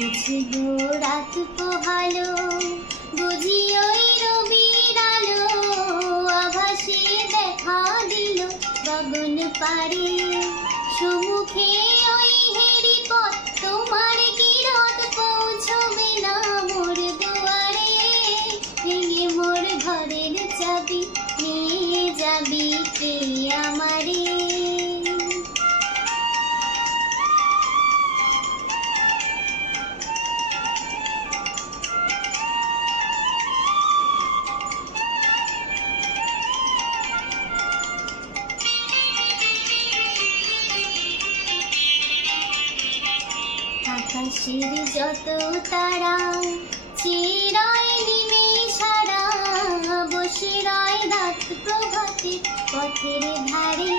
বুঝিল রাত পোহালো, বুঝি ওই রবির আলো, আভাসে দেখা দিল গগন পারে। সম্মুখে ওই হেরি পথ, তোমার কিরণ পৌঁছবে না মোর দুয়ারে। ভেঙে মোর ঘরের চাবি নিয়ে যাবি কে আমারে। আকাশের যত তারা চিরায় নিমেষারা, বসে রয় রাত প্রভাতে পথের ধারে।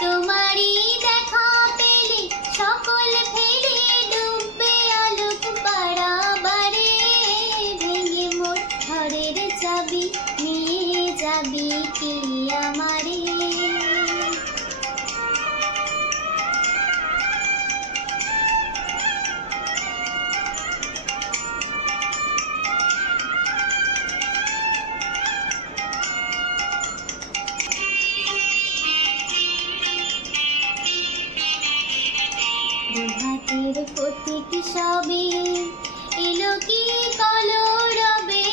তোমারই দেখা পেলে সকল ফেলে ডুববে আলোক পারাবারে। ভেঙে মোর ঘরের চাবি নিয়ে যাবি কি আমারে। প্রভাতের প্রতীক সবে এলো কি কলরবে,